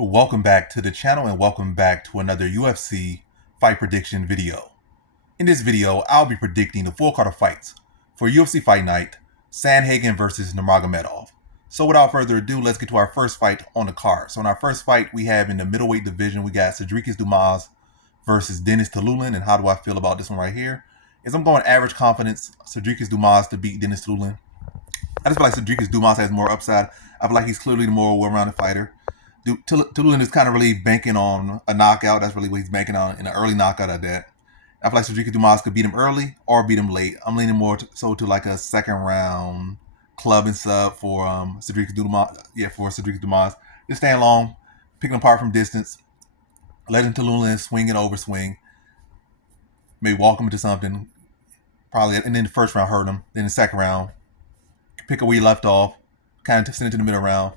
Welcome back to the channel and welcome back to another UFC fight prediction video. In this video, I'll be predicting the full card of fights for UFC Fight Night, Sandhagen versus Nurmagomedov. So without further ado, let's get to our first fight on the card. So in our first fight, we have in the middleweight division, we got Dumas versus Tiuliulin. And how do I feel about this one right here? I'm going average confidence, Dumas to beat Tiuliulin. I just feel like Dumas has more upside. I feel like he's clearly the more well-rounded fighter. Tiuliulin is kind of really banking on a knockout. That's really what he's banking on, in an early knockout at that. I feel like Dumas could beat him early or beat him late. I'm leaning more to like a second round club and sub for Dumas. Yeah, for Dumas. Just staying long, picking him apart from distance, letting Tiuliulin swing and overswing. Maybe walk him into something. Probably, and then the first round hurt him. Then the second round, pick up where he left off, kind of send it to the middle round,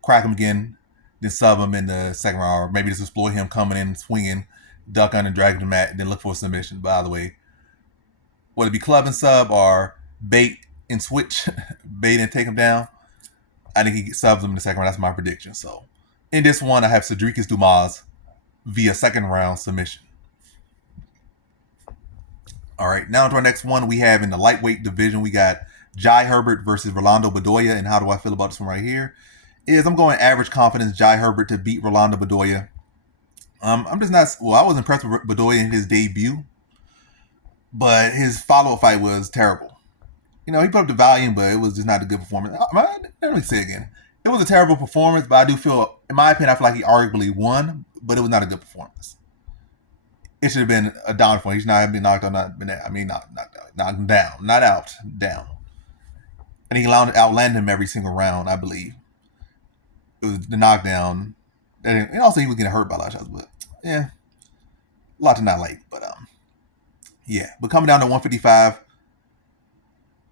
crack him again, then sub him in the second round, or maybe just exploit him coming in, swinging, duck under, drag him to the mat, and then look for a submission. By the way, whether it be club and sub or bait and switch, bait and take him down, I think he subs him in the second round. That's my prediction. So in this one, I have Dumas via second round submission. All right, now to our next one. We have in the lightweight division, we got Herbert versus Bedoya. And how do I feel about this one right here? I'm going average confidence, Herbert to beat Bedoya. I'm just not, I was impressed with Bedoya in his debut, but his follow-up fight was terrible. He put up the volume, but it was just not a good performance. Let me say again. It was a terrible performance, but I do feel, in my opinion, I feel like he arguably won, but it was not a good performance. It should have been a down for him. He should not have been knocked out, not down. And he outlanded him every single round, I believe. It was the knockdown. And also he was getting hurt by a lot of shots, but yeah, a lot to not like. But yeah. But coming down to 155,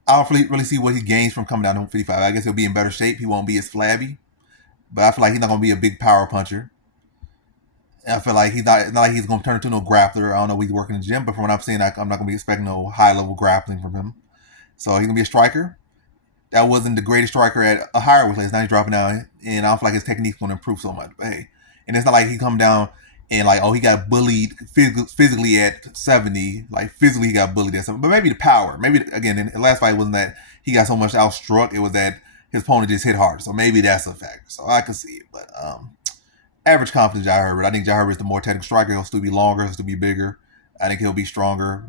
I don't really see what he gains from coming down to 155. I guess he'll be in better shape. He won't be as flabby, but I feel like he's not going to be a big power puncher. I feel like he's not like he's going to turn into no grappler. I don't know if he's working in the gym, but from what I'm saying, I'm not going to be expecting no high-level grappling from him. So he's going to be a striker. That wasn't the greatest striker at a higher weight class. Now he's dropping down, and I don't feel like his technique's going to improve so much. But hey, and it's not like he come down and like, oh, he got bullied physically at 70. Like physically he got bullied at 70. But maybe the power. Maybe, again, in the last fight wasn't that he got so much outstruck. It was that his opponent just hit hard. So maybe that's a factor. So I can see it. But average confidence, Herbert. I think Herbert is the more technical striker. He'll still be longer. He'll still be bigger. I think he'll be stronger.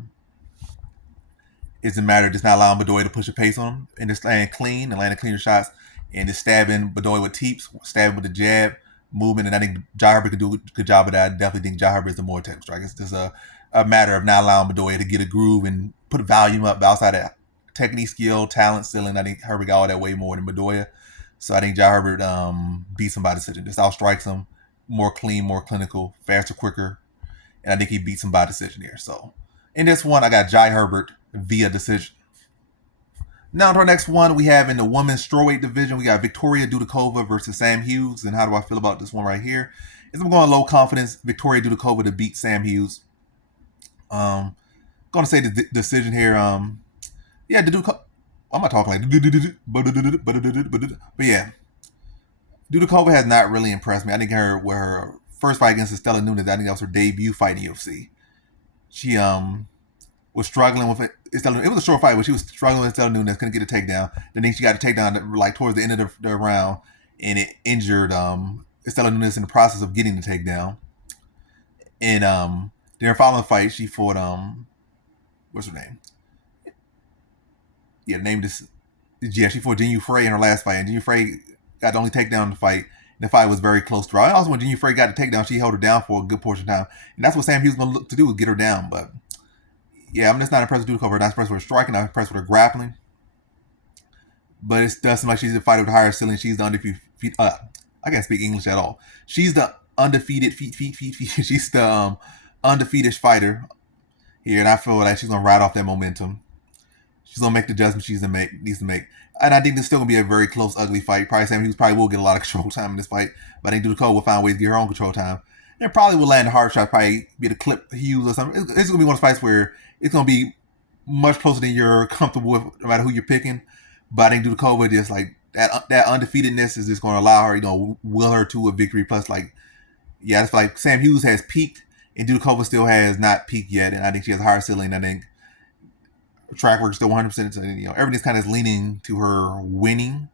It's a matter of just not allowing Bedoya to push a pace on him and just landing clean and landing cleaner shots and just stabbing Bedoya with teeps, stabbing with the jab, movement. And I think Herbert can do a good job of that. I definitely think Herbert is the more technical striker. It's just a matter of not allowing Bedoya to get a groove and put volume up outside of technique, skill, talent, ceiling. I think Herbert got all that way more than Bedoya. So I think Herbert beats him by decision. Just outstrikes him. More clean, more clinical, faster, quicker. And I think he beats him by decision here. So in this one, I got Herbert via decision. Now to our next one, we have in the women's strawweight division, we got Dudakova versus Sam Hughes. And how do I feel about this one right here? I'm going low confidence, Dudakova to beat Sam Hughes. Going to say the decision here. Yeah, Dudakova. I'm not talking like, but yeah. Dudakova has not really impressed me. I think her first fight against Estela Nunes, I think that was her debut fight in the UFC. She was struggling with it. It was a short fight, but she was struggling with Estela Nunes, couldn't get a takedown. Then she got a takedown like towards the end of the round, and it injured Estela Nunes in the process of getting the takedown. And then her following fight, she fought what's her name? Yeah, named this. Yeah, she fought Jinh Frey in her last fight, and Jinh Frey got the only takedown in the fight. And the fight was very close to her. And also, when Jinh Frey got the takedown, she held her down for a good portion of time. And that's what Sam Hughes was going to look to do, is get her down. But yeah, I'm just not impressed with Dudakova. I'm not impressed with her striking. I'm impressed with her grappling. But it does seem like she's a fighter with a higher ceiling. She's the undefeated. I can't speak English at all. She's the undefeated She's the undefeated fighter here, and I feel like she's gonna ride off that momentum. She's gonna make the adjustments she needs to make. And I think this is still gonna be a very close, ugly fight. Probably Sam Hughes probably will get a lot of control time in this fight, but I think Dudakova will find ways to get her own control time. And probably will land a hard shot, probably be able to clip Hughes or something. It's gonna be one of those fights where it's gonna be much closer than you're comfortable with, no matter who you're picking. But I think Dudakova just like that undefeatedness is just going to allow her, will her to a victory. Plus, like, yeah, it's like Sam Hughes has peaked, and Dudakova still has not peaked yet, and I think she has a higher ceiling. I think track work still 100%. So, everything's kind of leaning to her winning.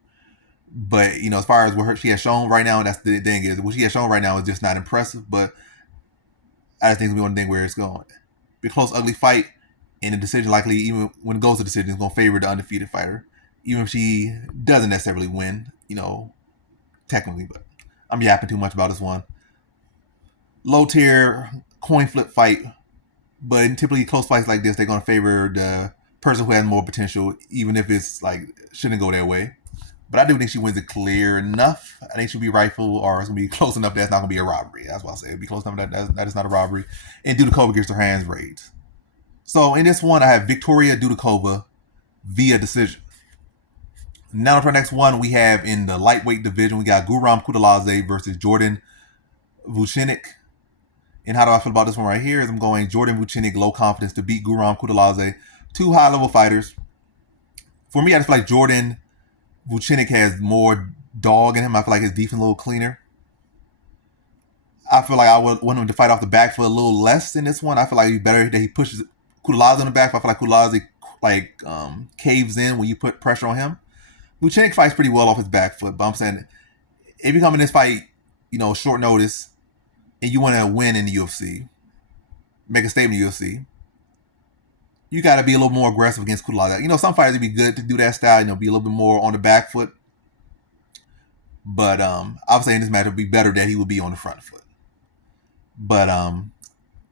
But, as far as what she has shown right now, that's the thing is, what she has shown right now is just not impressive. But I just think it's one thing where it's going. Be a close, ugly fight, and the decision likely, even when it goes to decision, is going to favor the undefeated fighter. Even if she doesn't necessarily win, technically. But I'm yapping too much about this one. Low tier coin flip fight. But in typically close fights like this, they're going to favor the person who has more potential, even if it's like shouldn't go their way. But I do think she wins it clear enough. I think she'll be rightful, or it's going to be close enough that's not going to be a robbery. That's what I'll say. It'll be close enough that is not a robbery. And Dudakova gets her hands raised. So in this one, I have Victoria Dudakova via decision. Now for our next one, we have in the lightweight division, we got Guram Kuteladze versus Jordan Vucenic. And how do I feel about this one right here? Is I'm going Jordan Vucenic, low confidence to beat Guram Kuteladze. Two high-level fighters. For me, I just feel like Jordan Vucenic has more dog in him. I feel like his defense a little cleaner. I feel like I would want him to fight off the back foot a little less in this one. I feel like it'd be better that he pushes Kuteladze on the back. I feel like Kuteladze caves in when you put pressure on him. Vucenic fights pretty well off his back foot, but I'm saying if you come in this fight, short notice, and you want to win in the UFC, make a statement in the UFC, you got to be a little more aggressive against Kuteladze. Some fighters would be good to do that style, be a little bit more on the back foot. But I would say in this match, it would be better that he would be on the front foot. But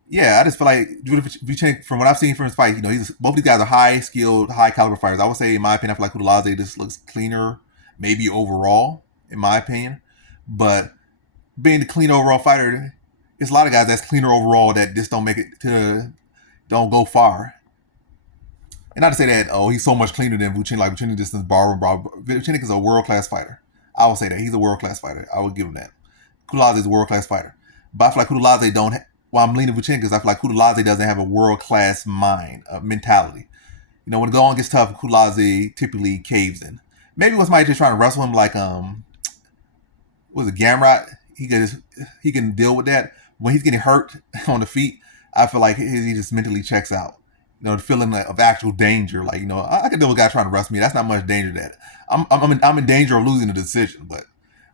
yeah, I just feel like Vucenic, from what I've seen from his fight, both these guys are high-skilled, high-caliber fighters. I would say, in my opinion, I feel like Kuteladze just looks cleaner, maybe overall, in my opinion. But being the clean overall fighter, it's a lot of guys that's cleaner overall that just don't make it don't go far. And not to say that, he's so much cleaner than Vucenic. Like, Vucenic just is borrow. Vucenic is a world-class fighter. I would say that. He's a world-class fighter. I would give him that. Kuteladze is a world-class fighter. But I feel like Kuteladze don't... Well, I'm leaning Vucenic because I feel like Kuteladze doesn't have a world-class mind, mentality. When the going gets tough, Kuteladze typically caves in. Maybe when somebody just trying to wrestle him like, was it Gamrot? He can deal with that. When he's getting hurt on the feet, I feel like he just mentally checks out. The feeling of actual danger. Like, I can deal with a guy trying to wrestle me. That's not much danger that I'm in danger of losing the decision. But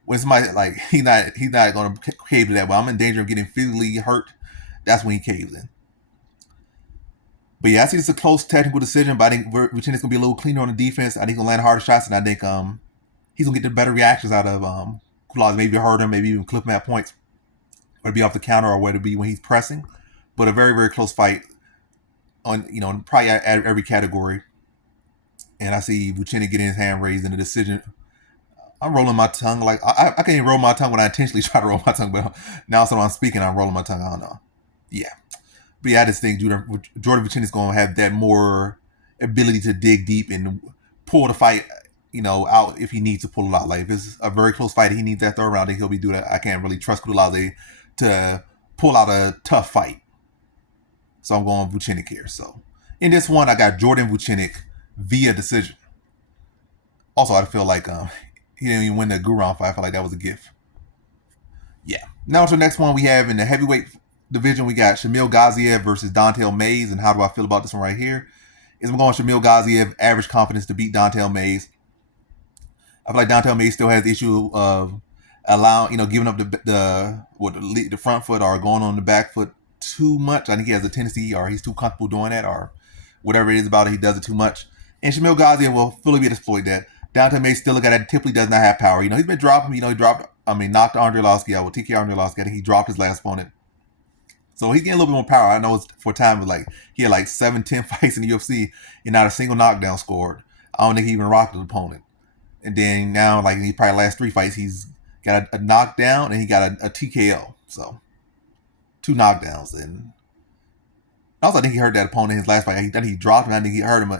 when somebody like he's not going to cave to that. But I'm in danger of getting physically hurt. That's when he caves in. But yeah, I see this is a close technical decision. But I think Vucenic's going to be a little cleaner on the defense. I think he's going to land harder shots, and I think he's going to get the better reactions out of Kuteladze. Maybe hurt him, maybe even clip him at points, whether it be off the counter or whether it be when he's pressing. But a very, very close fight on probably at every category. And I see Vucenic getting his hand raised in the decision. I'm rolling my tongue. Like I can't even roll my tongue when I intentionally try to roll my tongue, but now so I'm speaking, I'm rolling my tongue. I don't know. Yeah. But yeah, I just think Jordan Vucenic's going to have that more ability to dig deep and pull the fight, out if he needs to pull it out. Like if it's a very close fight, he needs that third round, then he'll be doing that. I can't really trust Kuteladze to pull out a tough fight. So I'm going Vucenic here. So in this one, I got Jordan Vucenic via decision. Also, I feel like he didn't even win the Guram fight. I feel like that was a gift. Yeah. Now to the next one we have in the heavyweight division, we got Shamil Gaziev versus Don'Tale Mayes. And how do I feel about this one right here? I'm going Shamil Gaziev, average confidence to beat Don'Tale Mayes. I feel like Don'Tale Mayes still has the issue of giving up the front foot or going on the back foot too much. I think he has a tendency, or he's too comfortable doing that, or whatever it is about it, he does it too much. And Shamil Gaziev will fully be able to exploit that. Don'Tale Mayes still a guy that typically does not have power. He's been dropping. He knocked Andre Arlovski out with TK Andre Arlovski. I think he dropped his last opponent. So he's getting a little bit more power. I know it's for a time, but he had 7-10 fights in the UFC and not a single knockdown scored. I don't think he even rocked his opponent. And then now, he probably last 3 fights, he's got a knockdown and he got a TKO. So 2 knockdowns. And also, I think he hurt that opponent in his last fight. I think he dropped him. I think he hurt him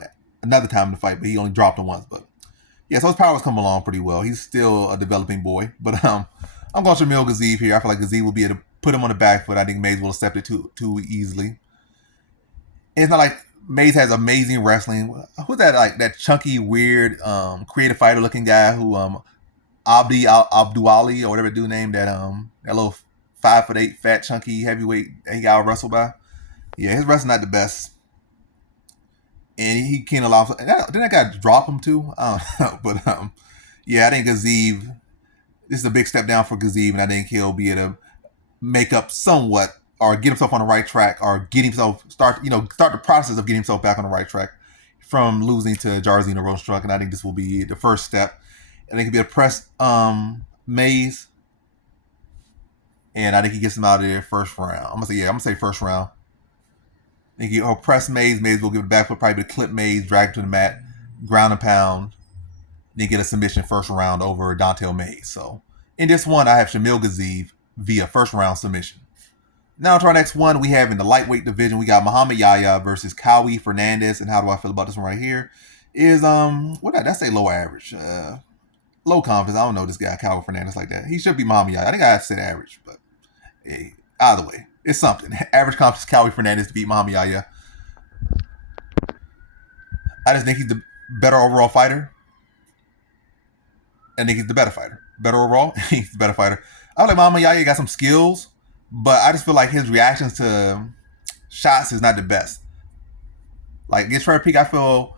another time in the fight, but he only dropped him once. But yeah, so his power's come along pretty well. He's still a developing boy. But I'm going Shamil Gaziev here. I feel like Gaziev will be able to put him on the back foot. I think Mayes will accept it too easily. And it's not like Mays has amazing wrestling. Who's that? Like that chunky, weird, creative fighter looking guy who Abduali or whatever dude named that little 5'8" fat chunky heavyweight that he got wrestled by. Yeah, his wrestling not the best, and he can't allow. Didn't that guy drop him too? I don't know, but yeah, I think Gaziev. This is a big step down for Gaziev, and I think he'll be able to make up somewhat or get himself on the right track or get himself start the process of getting himself back on the right track from losing to Jairzinho Rosenstruck, and I think this will be the first step. I think he'll be able to press Mays, and I think he gets him out of there first round. I'm gonna say first round. I think he'll press Mays. Mays will give it back, but probably clip Mays, drag him to the mat, ground and pound, then get a submission first round over Dontel Mays. So in this one, I have Shamil Gaziev via first round submission. Now to our next one, we have in the lightweight division, we got Muhammad Yahya versus Cowie Fernandes. And how do I feel about this one right here? Is what did I say? Low average, low confidence. I don't know this guy Cowie Fernandes like that. He should be Muhammad Yahya. I think I said average, but hey, either way, it's something. Average confidence Cowie Fernandes to beat Muhammad Yahya. I just think he's the better overall fighter. I think he's the better fighter. Better overall, he's the better fighter. I feel like Muhammad Yahya got some skills, but I just feel like his reactions to shots is not the best. Like against Trevor Peek, I feel,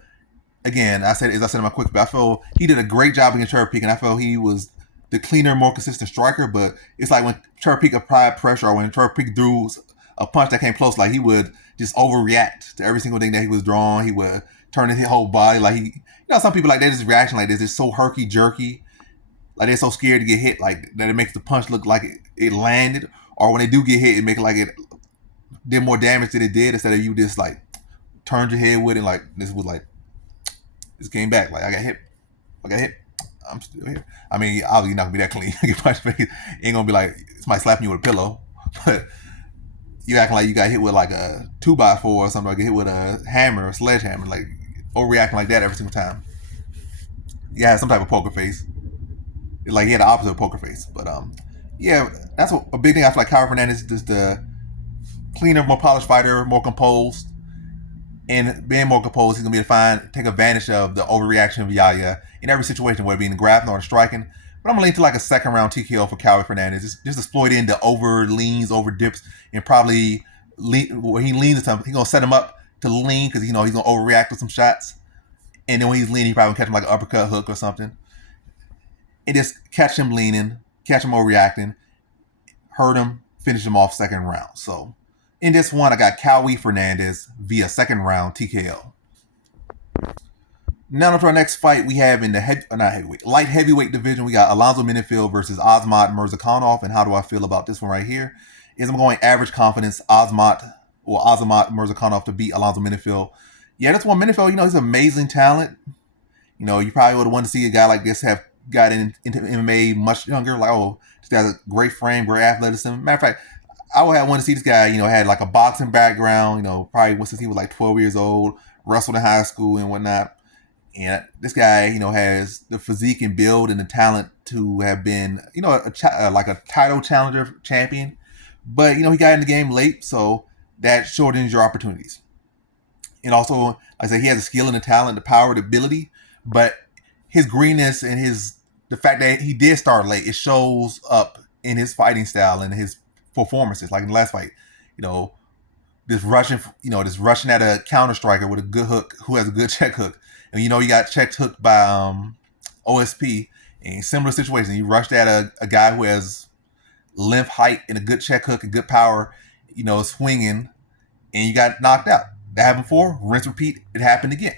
again, as I said in my quick, but I feel he did a great job against Trevor Peek, and I feel he was the cleaner, more consistent striker. But it's like when Trevor Peek applied pressure, or when Trevor Peek threw a punch that came close, like he would just overreact to every single thing that he was drawing. He would turn his whole body, like some people like they just reaction like this. It's so herky jerky, like they're so scared to get hit, like that it makes the punch look like it landed, or when they do get hit, it makes it like it did more damage than it did, instead of you just like turned your head with it, like this was like this came back, like I got hit, I'm still here. I mean, obviously not gonna be that clean. Ain't gonna be like somebody slapping you with a pillow, but you acting like you got hit with like a 2x4 or something, like get hit with a hammer, a sledgehammer, like overreacting like that every single time. You had some type of poker face. Like he had the opposite of poker face, but yeah, that's a big thing. I feel like Cowie Fernandes is the cleaner, more polished fighter, more composed, and being more composed, he's gonna be able to take advantage of the overreaction of Yahya in every situation, whether it be in the grappling or the striking. But I'm gonna lean to like a second round TKO for Cowie Fernandes. Just exploit into over leans, over dips, and probably where he leans into, he's gonna set him up to lean because he's gonna overreact with some shots, and then when he's leaning, he probably gonna catch him like an uppercut hook or something, and just catch him leaning, catch him overreacting, hurt him, finish him off second round. So in this one, I got Cowie Fernandes via second round TKO. Now to our next fight, we have in the light heavyweight division, we got Alonzo Menifield versus Azamat Murzakanov. And how do I feel about this one right here? Is I'm going average confidence Azamat Murzakanov to beat Alonzo Menifield. Yeah, this one, Menifield, he's an amazing talent. You probably would have wanted to see a guy like this have got into MMA much younger. Like, oh, this guy's a great frame, great athleticism. Matter of fact, I would have wanted to see this guy, had like a boxing background, probably since he was like 12 years old, wrestled in high school and whatnot. And this guy, has the physique and build and the talent to have been, like a title challenger champion. But, he got in the game late, so that shortens your opportunities. And also, like I said, he has the skill and the talent, the power, the ability, but his greenness and the fact that he did start late, it shows up in his fighting style and his performances. Like in the last fight, this rushing at a counter striker with a good hook, who has a good check hook. And he got checked hooked by OSP in similar situation. He rushed at a guy who has length, height, and a good check hook and good power, swinging, and you got knocked out. That happened before, rinse, repeat, it happened again.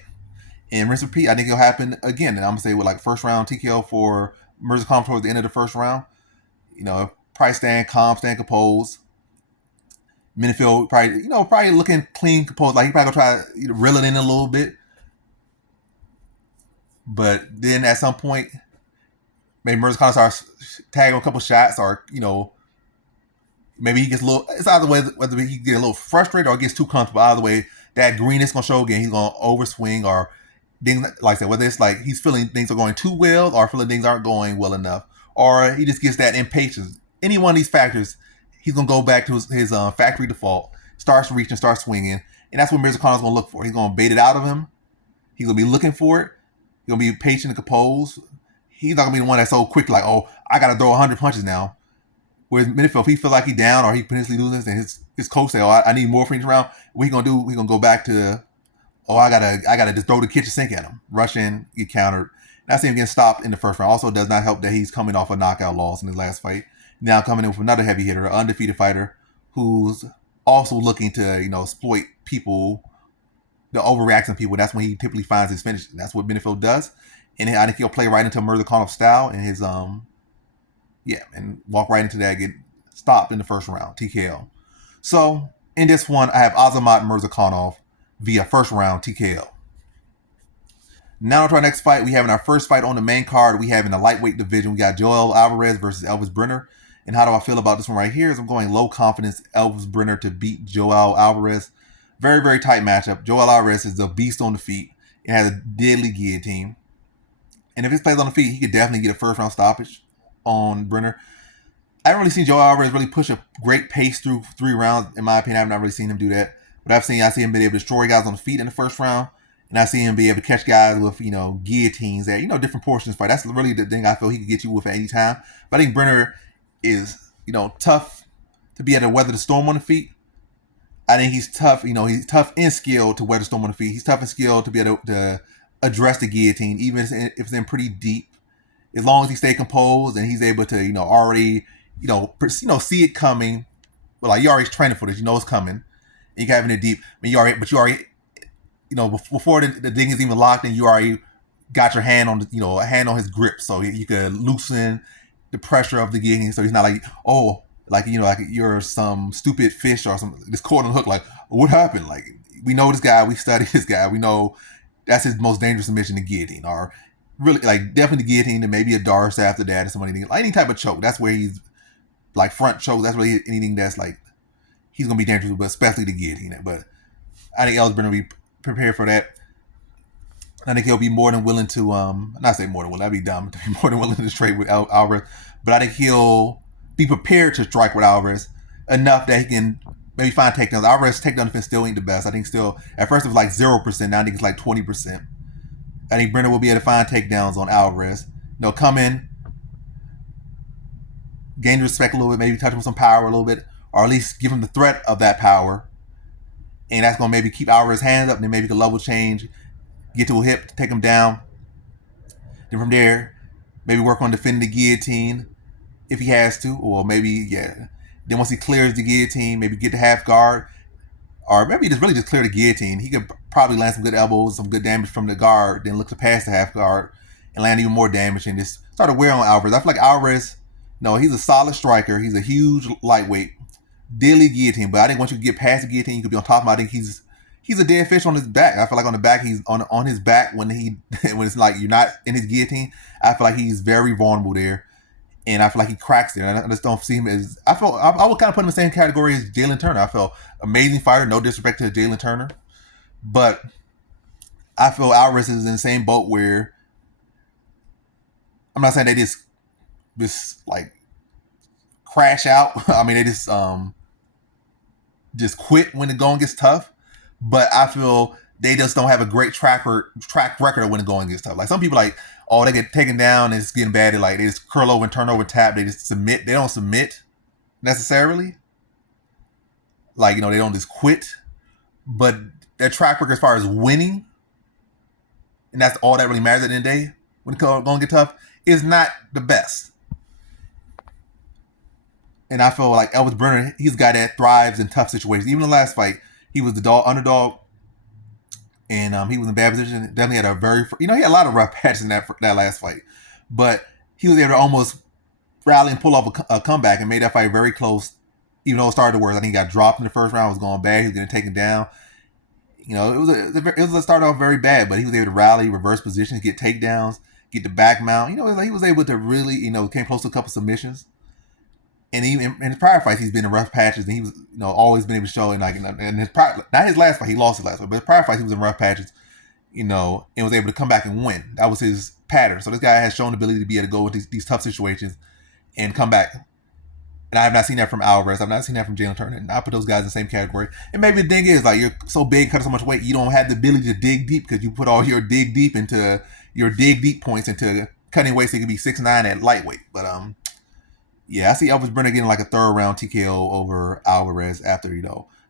And rinse, repeat, I think it'll happen again. And I'm going to say with like first round TKO for Murzakanov towards the end of the first round, probably stand calm, stand composed. Menifield probably looking clean, composed. Like he probably gonna try to reel it in a little bit. But then at some point, maybe Murzakanov starts tagging a couple shots, or maybe he gets a little. It's either way whether he get a little frustrated or gets too comfortable. Either way, that greenness gonna show again. He's gonna overswing, or things like I said, whether it's like he's feeling things are going too well, or feeling things aren't going well enough, or he just gets that impatience. Any one of these factors, he's gonna go back to his factory default, starts reaching, starts swinging, And that's what Murzakanov is going to look for. He's going to bait it out of him. He's going to be looking for it. He's going to be patient and composed. He's not going to be the one that's so quick, like, oh, I got to throw 100 punches now. Whereas Menifield, if he feel like he's down or he potentially loses, and his coach say, oh, I need more for each round, what he going to do, he's going to go back to, oh, I gotta just throw the kitchen sink at him. Rush in, get countered. And I see him getting stopped in the first round. Also does not help that he's coming off a knockout loss in his last fight. Now coming in with another heavy hitter, an undefeated fighter, who's also looking to, exploit people, the overreaction people. That's when he typically finds his finish. That's what Menifield does. And I think he'll play right into Murzakanov style and his and walk right into that, get stopped in the first round, TKO. So in this one, I have Azamat Murzakanov via first round TKO. Now to our next fight. We have in our first fight on the main card, we have in the lightweight division, we got Joel Alvarez versus Elvis Brenner. And how do I feel about this one right here? Is I'm going low confidence Elvis Brenner to beat Joel Alvarez. Very, very tight matchup. Joel Alvarez is a beast on the feet. It has a deadly guillotine. And if he plays on the feet, he could definitely get a first round stoppage on Brenner. I haven't really seen Joel Alvarez really push a great pace through 3 rounds. In my opinion, I've not really seen him do that. But I see him be able to destroy guys on the feet in the first round. And I see him be able to catch guys with, guillotines at, different portions of the fight. That's really the thing I feel he could get you with at any time. But I think Brenner is, tough to be able to weather the storm on the feet. I think he's tough, he's tough and skilled to weather the storm on the feet. He's tough and skilled to be able to address the guillotine, even if it's in pretty deep. As long as he stays composed and he's able to, already, see it coming. But like, you're already training for this, it's coming. And you're having it deep. You already, before the thing is even locked in, you already got your hand on, a hand on his grip, so you could loosen the pressure of the guillotine. So he's not like, like you're some stupid fish or some this caught on the hook. Like, what happened? Like, we know this guy, we studied this guy, we know that's his most dangerous submission, the guillotine, or really like definitely the guillotine, and maybe a darce after that, or something, like any type of choke. That's where he's like front choke. That's really anything that's like he's gonna be dangerous, but especially the guillotine. But I think Elvis Brenner will be prepared for that. I think he'll be more than willing to not say more than willing, that'd be dumb, to be more than willing to trade with Alvarez. But I think he'll be prepared to strike with Alvarez enough that he can maybe find takedowns. Alvarez's takedown defense still ain't the best. I think still at first it was like 0%. Now I think it's like 20%. I think Brenner will be able to find takedowns on Alvarez. Come in, gain respect a little bit, maybe touch him with some power a little bit, or at least give him the threat of that power. And that's going to maybe keep Alvarez's hands up, and then maybe a level change, get to a hip, take him down. Then from there, maybe work on defending the guillotine if he has to, or maybe, Then once he clears the guillotine, maybe get the half guard, or maybe just clear the guillotine. He could probably land some good elbows, some good damage from the guard, then look to pass the half guard and land even more damage and just start to wear on Alvarez. I feel like Alvarez, he's a solid striker. He's a huge lightweight, deadly guillotine. But I think once you get past the guillotine, you could be on top of him. I think he's a dead fish on his back. I feel like on the back, he's on his back when it's like you're not in his guillotine. I feel like he's very vulnerable there. And I feel like he cracks there. And I just don't see him as... I would kind of put him in the same category as Jalen Turner. I feel amazing fighter. No disrespect to Jalen Turner. But I feel Alvarez is in the same boat where... I'm not saying they just like crash out. I mean, they just quit when the going gets tough. But I feel they just don't have a great track record of when the going gets tough. Like some people like... they get taken down and it's getting bad. They just curl over and turn over, tap. They just submit. They don't submit necessarily. They don't just quit. But their track record as far as winning, and that's all that really matters at the end of the day, when it's going to get tough, is not the best. And I feel like Elvis Brenner, he's a guy that thrives in tough situations. Even in the last fight, he was the underdog. And he was in a bad position. Definitely had he had a lot of rough patches in that last fight. But he was able to almost rally and pull off a comeback and made that fight very close. Even though it started worse. I think he got dropped in the first round. It was going bad. He was getting taken down. It was started off very bad, but he was able to rally, reverse positions, get takedowns, get the back mount. He was able to really, came close to a couple submissions. And even in his prior fights, he's been in rough patches, and he was, always been able to show. And not his last fight, he lost his last fight, but his prior fights, he was in rough patches, and was able to come back and win. That was his pattern. So this guy has shown the ability to be able to go with these tough situations and come back And I have not seen that from Alvarez. I've not seen that from Jalen Turner. And I put those guys in the same category. And maybe the thing is, like, you're so big, cut so much weight, you don't have the ability to dig deep because you put all your dig deep points into cutting weight so you can be 6'9" at lightweight. But yeah, I see Elvis Brenner getting like a third round TKO over Alvarez after,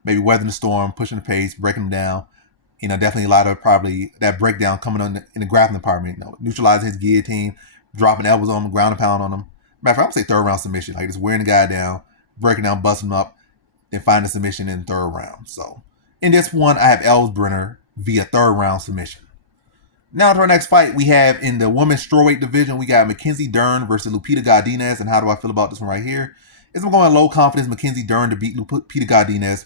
maybe weathering the storm, pushing the pace, breaking him down. Definitely a lot of probably that breakdown coming on in the grappling department. Neutralizing his guillotine, dropping elbows on him, ground and pound on him. Matter of fact, I'm gonna say third round submission, like just wearing the guy down, breaking down, busting him up, then find a submission in the third round. So in this one, I have Elvis Brenner via third round submission. Now to our next fight, we have in the women's strawweight division, we got Mackenzie Dern versus Lupita Godinez. And how do I feel about this one right here? I'm going low confidence Mackenzie Dern to beat Lupita Godinez.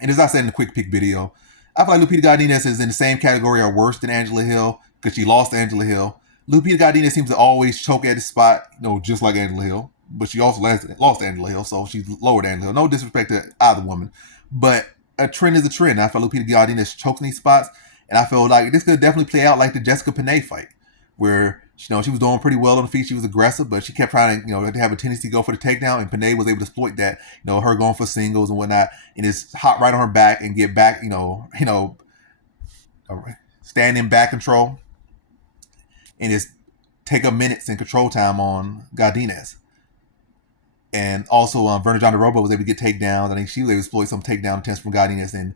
And as I said in the quick pick video, I feel like Lupita Godinez is in the same category or worse than Angela Hill because she lost to Angela Hill. Lupita Godinez seems to always choke at the spot, just like Angela Hill. But she also lost to Angela Hill, so she's lower than Angela Hill. No disrespect to either woman. But a trend is a trend. I feel Lupita Godinez chokes in these spots. And I feel like this could definitely play out like the Jessica Panay fight, where she was doing pretty well on the feet. She was aggressive, but she kept trying to, have a tendency to go for the takedown. And Panay was able to exploit that, her going for singles and whatnot, and just hop right on her back and get back, stand in back control, and just take up minutes in control time on Godinez. And also, Verna Jandaroba was able to get takedowns. I think she was able to exploit some takedown attempts from Godinez and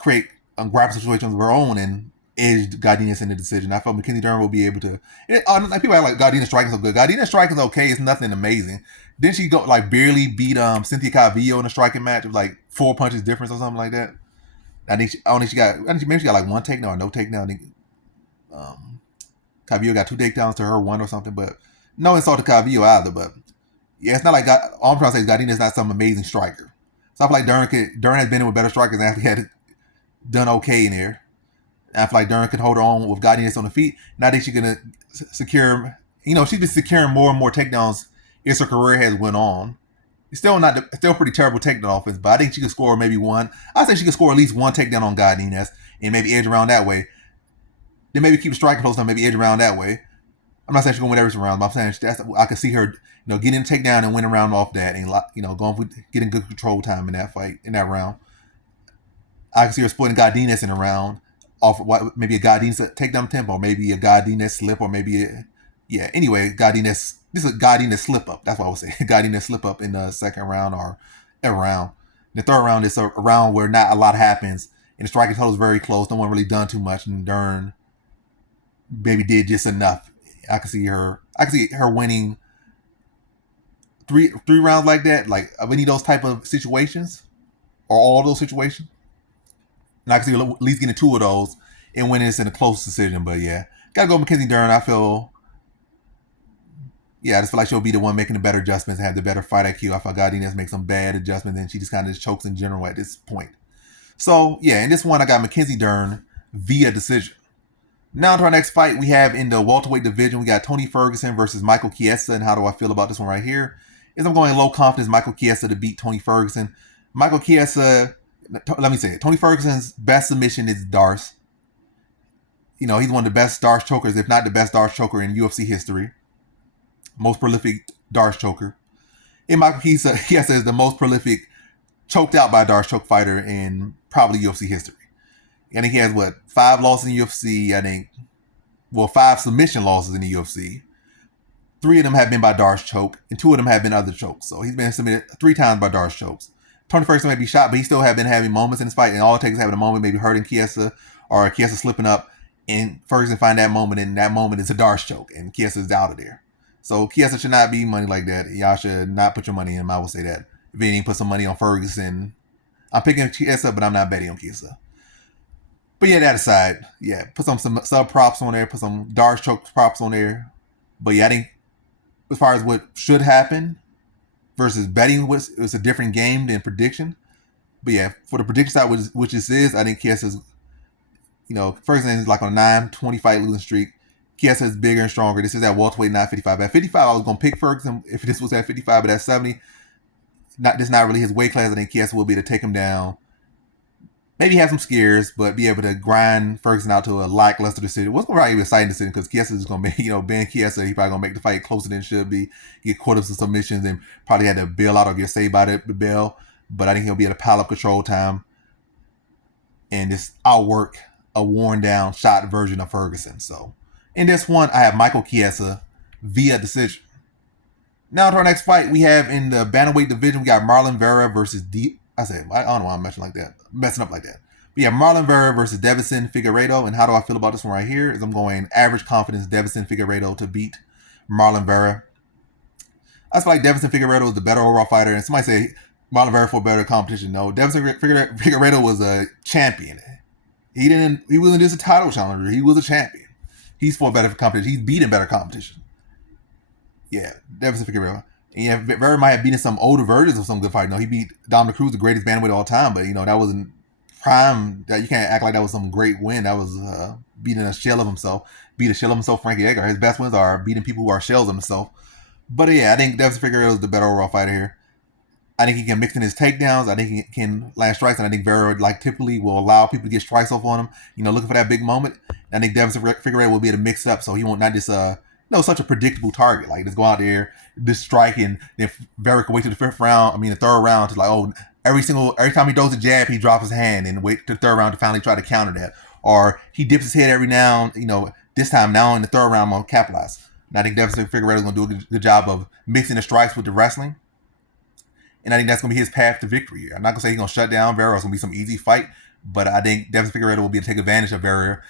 create grappling situations of her own and edged Godinez in the decision. I felt Mackenzie Dern will be able to. People act like Godinez striking so good. Godinez striking is okay. It's nothing amazing. Didn't she go barely beat Cynthia Calvillo in a striking match? It was like 4 punches difference or something like that. Maybe she got like one takedown or no takedown. I think Calvillo got 2 takedowns to her 1 or something. But no insult to Calvillo either. But yeah, it's not like all I'm trying to say is Godinez is not some amazing striker. So I feel like Dern has been in with better strikers and actually had done okay in there. And I feel like Dern could hold her own with Godinez on the feet. And I think she's gonna secure. She's been securing more and more takedowns as her career has went on. It's still pretty terrible takedown offense, but I think she could score maybe one. I say she could score at least one takedown on Godinez and maybe edge around that way. Then maybe keep striking close enough, maybe edge around that way. I'm not saying she's gonna win every round, but I'm saying I could see her, getting a takedown and winning around off that, and going for getting good control time in that fight in that round. I can see her splitting Godinez in a round off maybe a Godinez takedown tempo, or maybe a Godinez slip, or maybe anyway, Godinez. This is a Godinez slip up. That's what I would say. Godinez slip up in the second round or a round. The third round is a round where not a lot happens, and the striking total is very close. No one really done too much, and Dern maybe did just enough. I can see her winning three rounds like that, like any of those type of situations, or all those situations. And I can see her at least getting 2 of those and winning this in a close decision. But yeah, gotta go Mackenzie Dern. I just feel like she'll be the one making the better adjustments and have the better fight IQ. I feel Godinez makes some bad adjustments and she just kind of chokes in general at this point. So yeah, in this one I got Mackenzie Dern via decision. Now to our next fight, we have in the welterweight division, we got Tony Ferguson versus Michael Chiesa. And how do I feel about this one right here? I'm going low confidence Michael Chiesa to beat Tony Ferguson. Michael Chiesa, let me say it. Tony Ferguson's best submission is Darce. He's one of the best Darce chokers, if not the best Darce choker in UFC history. Most prolific Darce choker. And Michael Chiesa is the most prolific choked out by a Darce choke fighter in probably UFC history. I think he has 5 losses in UFC. 5 submission losses in the UFC. 3 of them have been by Darce choke, and 2 of them have been other chokes. So he's been submitted 3 times by Darce chokes. Tony Ferguson may be shot, but he still have been having moments in his fight, and all it takes is having a moment, maybe hurting Chiesa, or Chiesa slipping up, and Ferguson find that moment, and that moment is a Darce choke, and Chiesa is out of there. So Chiesa should not be money like that. Y'all should not put your money in him. I will say that. If you didn't put some money on Ferguson, I'm picking Chiesa, but I'm not betting on Chiesa. But yeah, that aside, put some sub props on there, put some Darce choke props on there. But yeah, I think as far as what should happen versus betting, it's a different game than prediction. But yeah, for the prediction side, which this is, I think Chiesa's, Ferguson is like on a 9-20 fight losing streak. Chiesa is bigger and stronger. This is at welterweight, not 55. At 55, I was going to pick Ferguson if this was at 55, but at 70, this is not really his weight class. I think Chiesa will be able to take him down maybe have some scares, but be able to grind Ferguson out to a lackluster decision. What's probably an exciting decision because Chiesa is going to be, Ben Chiesa, he's probably going to make the fight closer than it should be, get caught up some submissions, and probably had to bail out or get saved by the bell. But I think he'll be able to pile up control time and just outwork a worn down shot version of Ferguson. So in this one, I have Michael Chiesa via decision. Now to our next fight, we have in the bantamweight division, we got Marlon Vera versus I don't know why I'm messing up like that. We have Marlon Vera versus Deiveson Figueiredo, and how do I feel about this one right here? Is I'm going average confidence Deiveson Figueiredo to beat Marlon Vera. I feel like Deiveson Figueiredo is the better overall fighter, and somebody say Marlon Vera for better competition. No, Deiveson Figueiredo was a champion. He wasn't just a title challenger. He was a champion. He's for better competition. He's beating better competition. Yeah, Deiveson Figueiredo. And yeah, Vera might have beaten some older versions of some good fight. No, he beat Dominic Cruz, the greatest bantamweight of all time, but that wasn't prime. That you can't act like that was some great win. That was beating a shell of himself. Beat a shell of himself, Frankie Edgar. His best wins are beating people who are shells of himself. But yeah, I think Deiveson Figueiredo is the better overall fighter here. I think he can mix in his takedowns. I think he can land strikes, and I think Vera, typically, will allow people to get strikes off on him. Looking for that big moment. And I think Deiveson Figueiredo will be able to mix up, so he won't not just such a predictable target. Like just go out there, just strike, and then Vera can wait to the third round to every time he throws a jab, he drops his hand and wait to the third round to finally try to counter that. Or he dips his head every now, this time now in the third round, I'm gonna capitalize. And I think Deiveson Figueiredo is gonna do a good job of mixing the strikes with the wrestling. And I think that's going to be his path to victory here. I'm not going to say he's going to shut down Vera. It's going to be some easy fight. But I think Deiveson Figueiredo will be able to take advantage of Vera,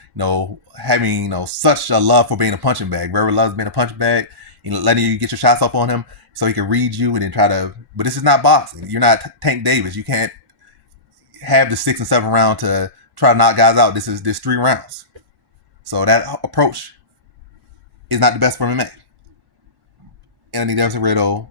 having, such a love for being a punching bag. Vera loves being a punching bag, letting you get your shots off on him so he can read you and then try to... But this is not boxing. You're not Tank Davis. You can't have the 6th and 7th round to try to knock guys out. This 3 rounds. So that approach is not the best for MMA. And I think Deiveson Figueiredo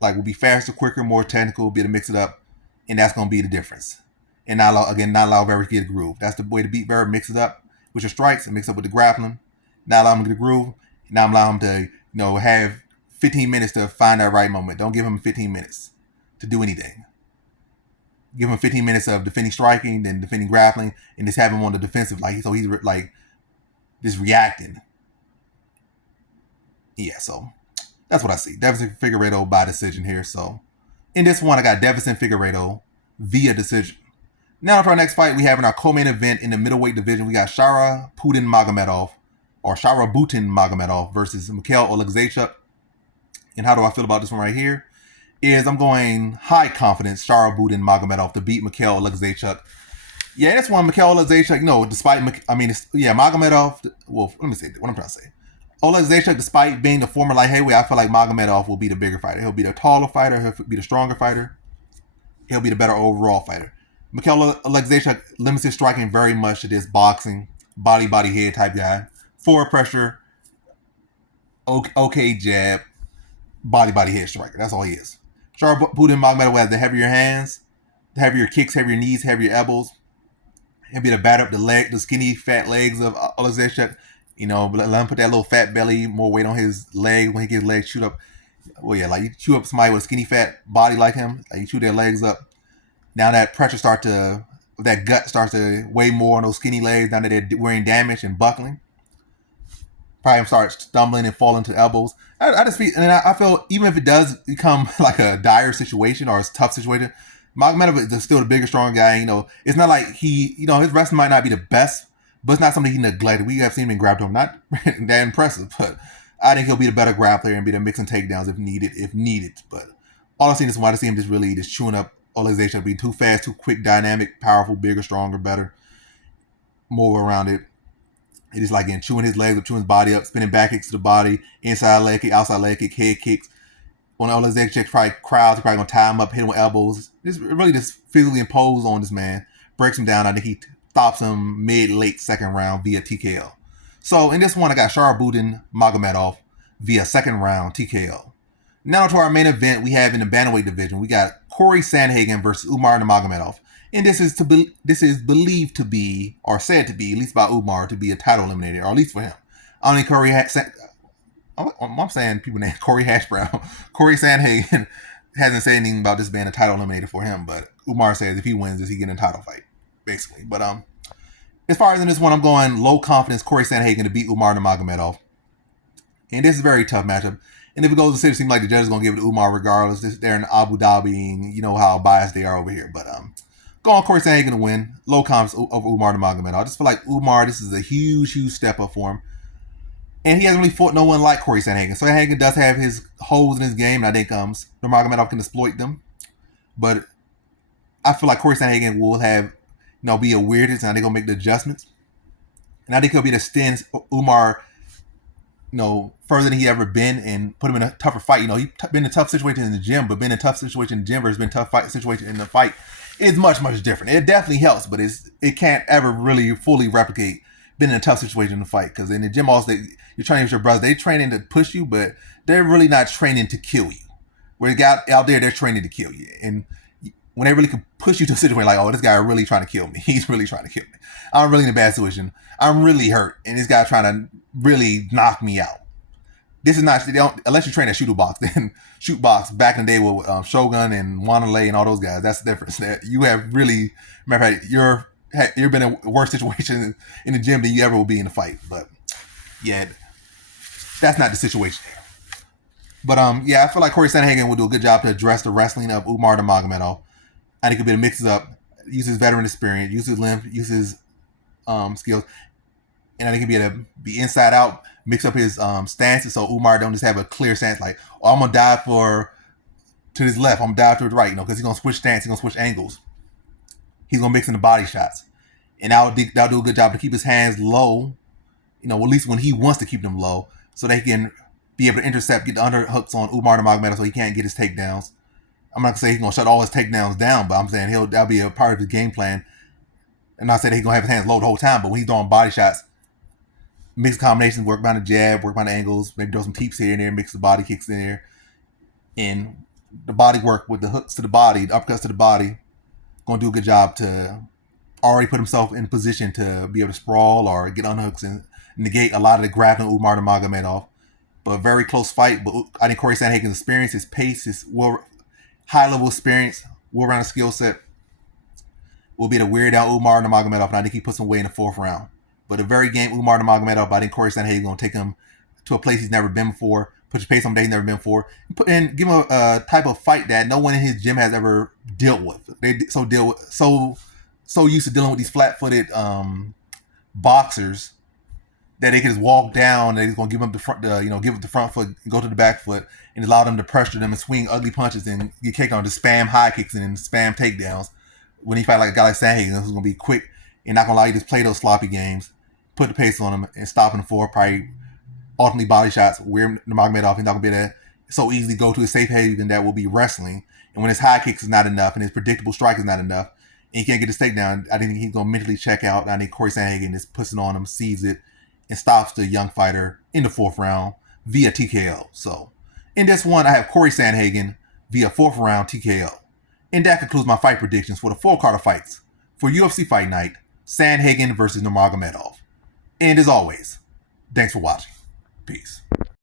will be faster, quicker, more technical, be able to mix it up, and that's going to be the difference. And not allow Vera to get a groove. That's the way to beat Vera. Mix it up with your strikes and mix it up with the grappling. Not allow him to get a groove. Now allow him to have 15 minutes to find that right moment. Don't give him 15 minutes to do anything. Give him 15 minutes of defending striking, then defending grappling, and just have him on the defensive, so he's just reacting. Yeah, so that's what I see. Deiveson Figueiredo by decision here. So in this one, I got Deiveson Figueiredo via decision. Now for our next fight, we have in our co-main event in the middleweight division, we got Sharabutin Magomedov versus Mikhail Oleksiejczuk. And how do I feel about this one right here? I'm going high confidence Sharabutin Magomedov to beat Mikhail Oleksiejczuk. Yeah, this one, Mikhail Oleksiejczuk, despite, Magomedov, well, let me say what I'm trying to say. Oleksiejczuk, despite being the former light heavyweight, I feel like Magomedov will be the bigger fighter. He'll be the taller fighter. He'll be the stronger fighter. He'll be the better overall fighter. Mikhail Oleksiejczuk limits his striking very much to this boxing, body, head type guy. Forward pressure, okay jab, body, head striker. That's all he is. Sharabutin Magomedov has the heavier hands, the heavier kicks, heavier knees, heavier elbows. He'll be able to batter up the skinny, fat legs of Oleksiejczuk. Let him put that little fat belly, more weight on his leg when he gets legs chewed up. Well, yeah, you chew up somebody with a skinny fat body like him, you chew their legs up. Now that that gut starts to weigh more on those skinny legs. Now that they're wearing damage and buckling, probably start stumbling and falling to the elbows. I feel even if it does become like a dire situation or a tough situation, Magomedov is still the bigger, stronger guy. It's not like his wrestling might not be the best, but it's not something he neglected. We have seen him in grab to him. Not that impressive, but I think he'll be the better grappler and be the mixing takedowns if needed. But all I've seen is why I see him just chewing up Oleksiejczuk, being too fast, too quick, dynamic, powerful, bigger, stronger, better, more rounded. It is chewing his legs up, chewing his body up, spinning back kicks to the body, inside leg kick, outside leg kick, head kicks. When Oleksiejczuk probably crowds, he's probably gonna tie him up, hit him with elbows. Just physically impose on this man, breaks him down. I think he stops him mid-late second round via TKO. So in this one, I got Sharabutin Magomedov via second round TKO. Now to our main event, we have in the bantamweight division, we got Corey Sandhagen versus Umar Nurmagomedov. And this is believed to be, or said to be, at least by Umar, to be a title eliminator, or at least for him. I don't think I'm saying people named Corey Hash Brown. Corey Sandhagen hasn't said anything about this being a title eliminator for him, but Umar says if he wins, is he getting a title fight, basically. But as far as in this one, I'm going low confidence Corey Sandhagen to beat Umar Nurmagomedov. And this is a very tough matchup. And if it goes to sit, it seems like the judge is going to give it to Umar regardless. They're in Abu Dhabi, and you know how biased they are over here. But go on Corey Sandhagen to win. Low confidence over Umar Nurmagomedov. I just feel like Umar, this is a huge, huge step up for him. And he hasn't really fought no one like Corey Sandhagen. So Sandhagen does have his holes in his game, and I think Nurmagomedov can exploit them. But I feel like Corey Sandhagen will have, be a weirdest, and I think he'll make the adjustments. And I think he'll be to extend Umar, further than he ever been and put him in a tougher fight. He's been in a tough situation in the gym, but been in a tough situation in the gym versus been a tough situation in the fight is much, much different. It definitely helps, but it can't ever really fully replicate being in a tough situation in the fight. Because in the gym, also, you're training with your brothers. They're training to push you, but they're really not training to kill you. Where you got out there, they're training to kill you. And when they really can push you to a situation like, oh, this guy really trying to kill me. He's really trying to kill me. I'm really in a bad situation. I'm really hurt. And this guy trying to really knock me out. This is not, unless you train at shoot box, then shoot box back in the day with Shogun and Wanale and all those guys. That's the difference. You have really, matter of fact, you've been in a worse situation in the gym than you ever will be in the fight. But yeah, that's not the situation there. But I feel like Corey Sandhagen will do a good job to address the wrestling of Umar Nurmagomedov. I think he'll be able to mix it up, use his veteran experience, use his length, use his skills. And I think he'll be able to be inside out, mix up his stances so Umar don't just have a clear stance like, oh, I'm going to dive to his left, I'm going to dive to his right, because he's going to switch stance, he's going to switch angles. He's going to mix in the body shots. And that'll do a good job to keep his hands low, at least when he wants to keep them low, so they can be able to intercept, get the underhooks on Umar Nurmagomedov so he can't get his takedowns. I'm not going to say he's going to shut all his takedowns down, but I'm saying that'll be a part of his game plan. I'm not saying that he's going to have his hands low the whole time, but when he's throwing body shots, mix combinations, work behind the jab, work behind the angles, maybe throw some teeps here and there, mix the body kicks in there. And the body work with the hooks to the body, the uppercuts to the body, going to do a good job to already put himself in position to be able to sprawl or get unhooks and negate a lot of the grappling Umar Nurmagomedov. But a very close fight. But I think Corey Sandhagen's experience, his pace, his high-level experience, well-rounded skill set will be to weird out Umar Nurmagomedov, and I think he puts him away in the fourth round. But a very game Umar Nurmagomedov, I think Corey Sandhagen is going to take him to a place he's never been before, put your pace on that he's never been before, and give him a type of fight that no one in his gym has ever dealt with. They so used to dealing with these flat-footed boxers that they can just walk down. They're going to give them the front, give them the front foot, go to the back foot, and allow them to pressure them and swing ugly punches and get kicked on, just spam high kicks and spam takedowns. When he fight like a guy like Sandhagen, this is going to be quick and not going to allow you to play those sloppy games, put the pace on him and stop him for probably ultimately body shots. Where Nurmagomedov, he's not going to be able to so easily go to a safe haven that will be wrestling. And when his high kicks is not enough and his predictable strike is not enough, and he can't get his takedown, I think he's going to mentally check out. And I think Corey Sandhagen just puts it on him, sees it, and stops the young fighter in the fourth round via TKO. So in this one, I have Corey Sandhagen via fourth round TKO. And that concludes my fight predictions for the full card of fights for UFC Fight Night, Sandhagen versus Nurmagomedov. And as always, thanks for watching. Peace.